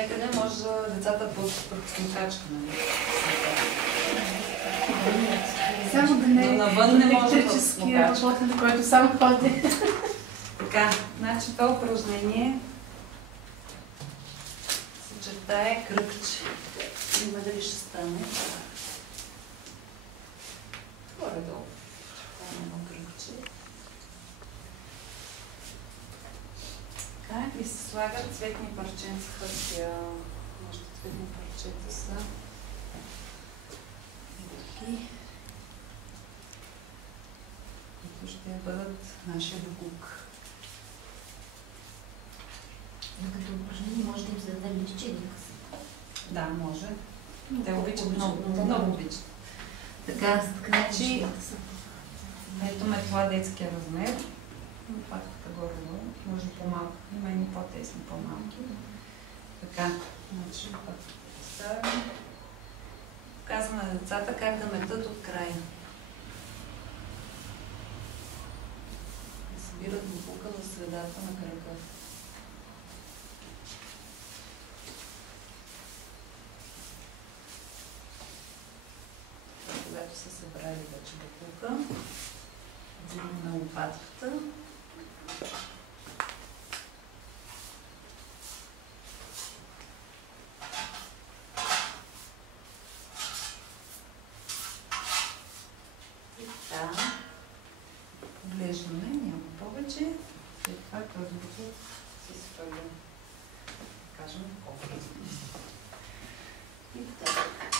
някъде, може за децата под пръксникачка, нали? Само да не е навън не може да електрическия работен, който само ходи. Така, значи това упражнение се чертае кръгче. Има дали ще стане. Горе-долу. Това е едно кръгче. Така, и се слагат цветни парченца хартия. Нашите цветни парчета са такива, които ще бъдат нашия буклук. Като упражнение може да им се даде личеник. Да, може. Те обичат много, много обичат. Така, значи, ето ме това детския размер. Патката горе-долу, може по-малко. Има и по-тесни, по-малки. Така, значи, патката поставям. Показваме на децата как да метат от края. Да събират буклука в средата на кръга. Когато са събрали вече буклука, взимаме на лопатката. И така, поглеждаме, няма повече. След това този буклук се сваля, да кажем, в кофе. И така.